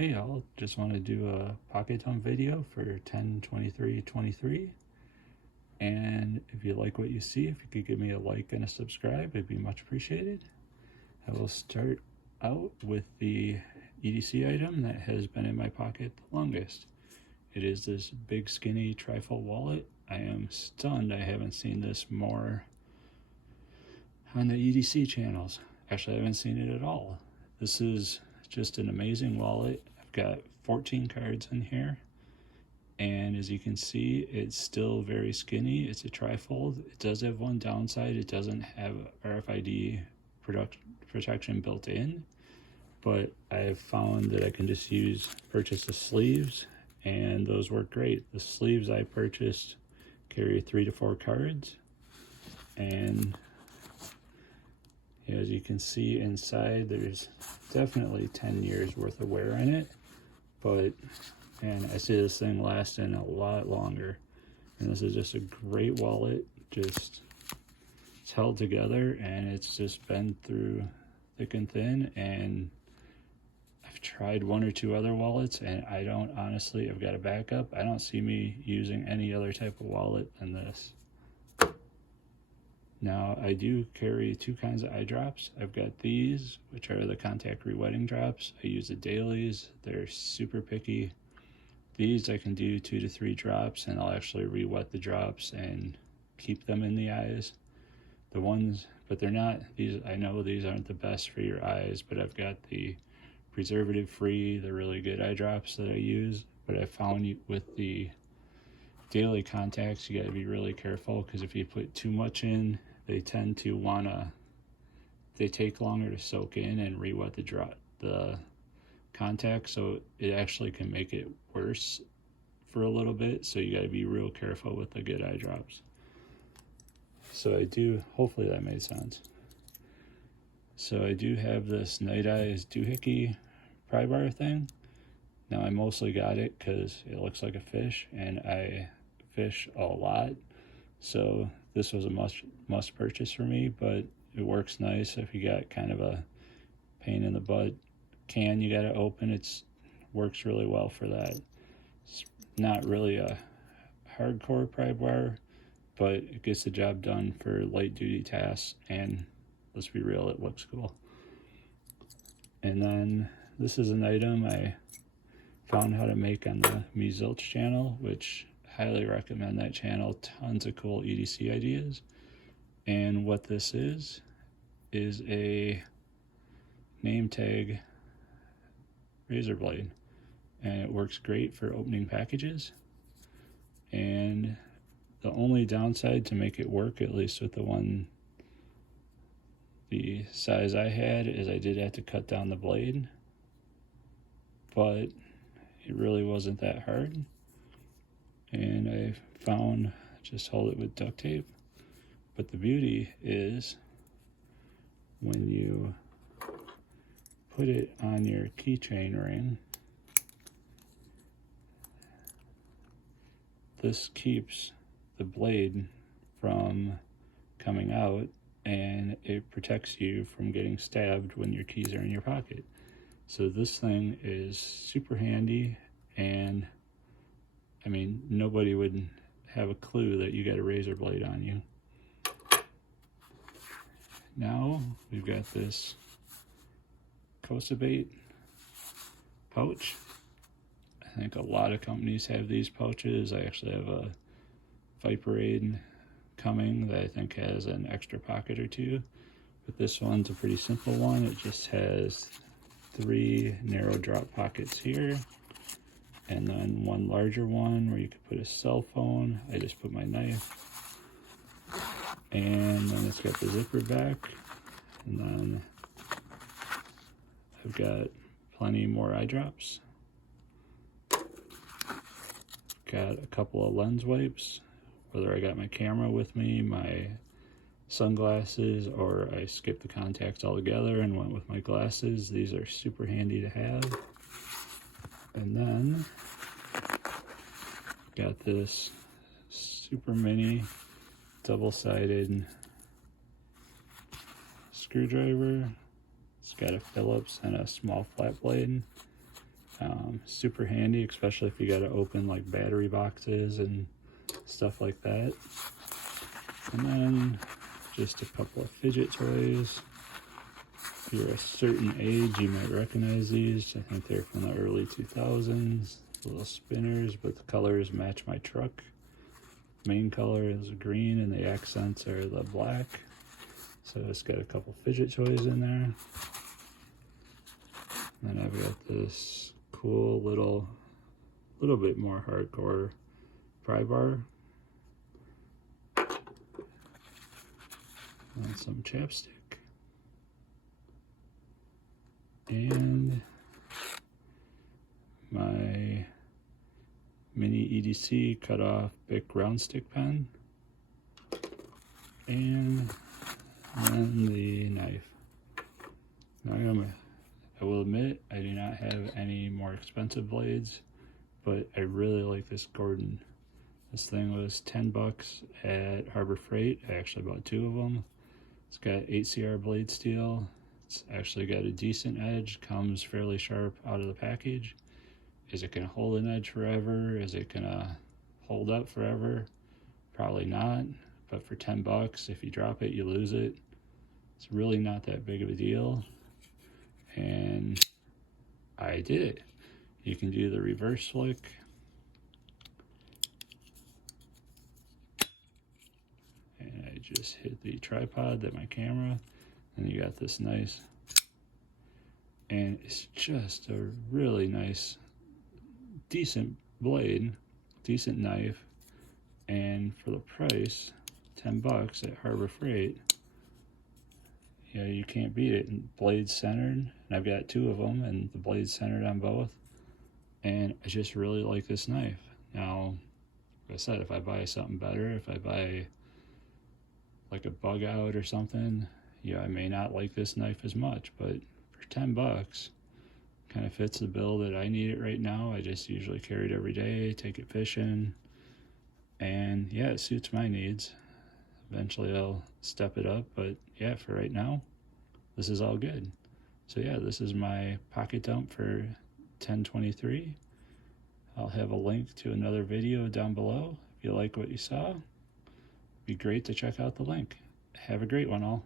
Hey all, just want to do a pocket dump video for 10/23/23, and if you like what you see, if you could give me a like and a subscribe, it'd be much appreciated. I will start out with the EDC item that has been in my pocket the longest. It is this big skinny trifold wallet. I am stunned I haven't seen this more on the EDC channels. Actually, I haven't seen it at all. This is just an amazing wallet. I've got 14 cards in here, and as you can see, it's still very skinny. It's a trifold. It does have one downside. It doesn't have RFID protection built in, but I've found that I can just purchase the sleeves, and those work great. The sleeves I purchased carry 3 to 4 cards, and as you can see inside, there's definitely 10 years worth of wear in it, but man, I see this thing lasting a lot longer. And this is just a great wallet. It's held together, and it's just been through thick and thin. And I've tried 1 or 2 other wallets, and I've got a backup. I don't see me using any other type of wallet than this. Now, I do carry 2 kinds of eye drops. I've got these, which are the contact rewetting drops. I use the dailies. They're super picky. These I can do 2 to 3 drops, and I'll actually re-wet the drops and keep them in the eyes. But they're not, I know these aren't the best for your eyes, but I've got the preservative-free, the really good eye drops that I use. But I found with the daily contacts, you got to be really careful, because if you put too much in, they tend to they take longer to soak in and re-wet the contact, so it actually can make it worse for a little bit. So you got to be real careful with the good eye drops. So hopefully that made sense. So I do have this Night Eyes doohickey pry bar thing. Now, I mostly got it because it looks like a fish, and I fish a lot, so this was a must purchase for me. But it works nice if you got kind of a pain in the butt can you got to open. It works really well for that. It's not really a hardcore pry bar, but it gets the job done for light duty tasks, and let's be real, it looks cool. And then this is an item I found how to make on the Me Zilch channel, which highly recommend that channel. Tons of cool EDC ideas. And what this is a name tag razor blade, and it works great for opening packages. And the only downside to make it work, at least with the size I had, is I did have to cut down the blade, but it really wasn't that hard. And I found, just hold it with duct tape. But the beauty is when you put it on your keychain ring, this keeps the blade from coming out, and it protects you from getting stabbed when your keys are in your pocket. So this thing is super handy, and I mean, nobody would have a clue that you got a razor blade on you. Now we've got this Bait pouch. I think a lot of companies have these pouches. I actually have a Viperade coming that I think has an extra pocket or 2, but this one's a pretty simple one. It just has 3 narrow drop pockets here, and then 1 larger one where you could put a cell phone. I just put my knife, and then it's got the zipper back, and then I've got plenty more eye drops. Got a couple of lens wipes, whether I got my camera with me, my sunglasses, or I skipped the contacts altogether and went with my glasses. These are super handy to have. And then got this super mini double-sided screwdriver. It's got a Phillips and a small flat blade. Super handy, especially if you got to open like battery boxes and stuff like that. And then just a couple of fidget toys. If you're a certain age, you might recognize these. I think they're from the early 2000s. Little spinners, but the colors match my truck. Main color is green and the accents are the black. So it's got a couple fidget toys in there. And then I've got this cool little bit more hardcore pry bar. And some chapstick. And my mini EDC cut off Bic round stick pen. And then the knife. Now I will admit I do not have any more expensive blades, but I really like this Gordon. This thing was 10 bucks at Harbor Freight. I actually bought 2 of them. It's got 8CR blade steel. It's actually got a decent edge, comes fairly sharp out of the package. Is it gonna hold an edge forever? Is it gonna hold up forever? Probably not, but for 10 bucks, if you drop it, you lose it. It's really not that big of a deal. And I did it. You can do the reverse flick. And I just hit the tripod, that my camera, and you got this nice, and it's just a really nice, decent blade, decent knife, and for the price, 10 bucks at Harbor Freight, yeah, you can't beat it. And blade's centered, and I've got 2 of them, and the blade's centered on both, and I just really like this knife. Now, like I said, if I buy something better, if I buy like a bug out or something, yeah, I may not like this knife as much, but for 10 bucks, kind of fits the bill that I need it right now. I just usually carry it every day, take it fishing, and yeah, it suits my needs. Eventually I'll step it up, but yeah, for right now, this is all good. So yeah, this is my pocket dump for 1023. I'll have a link to another video down below. If you like what you saw, it'd be great to check out the link. Have a great one all.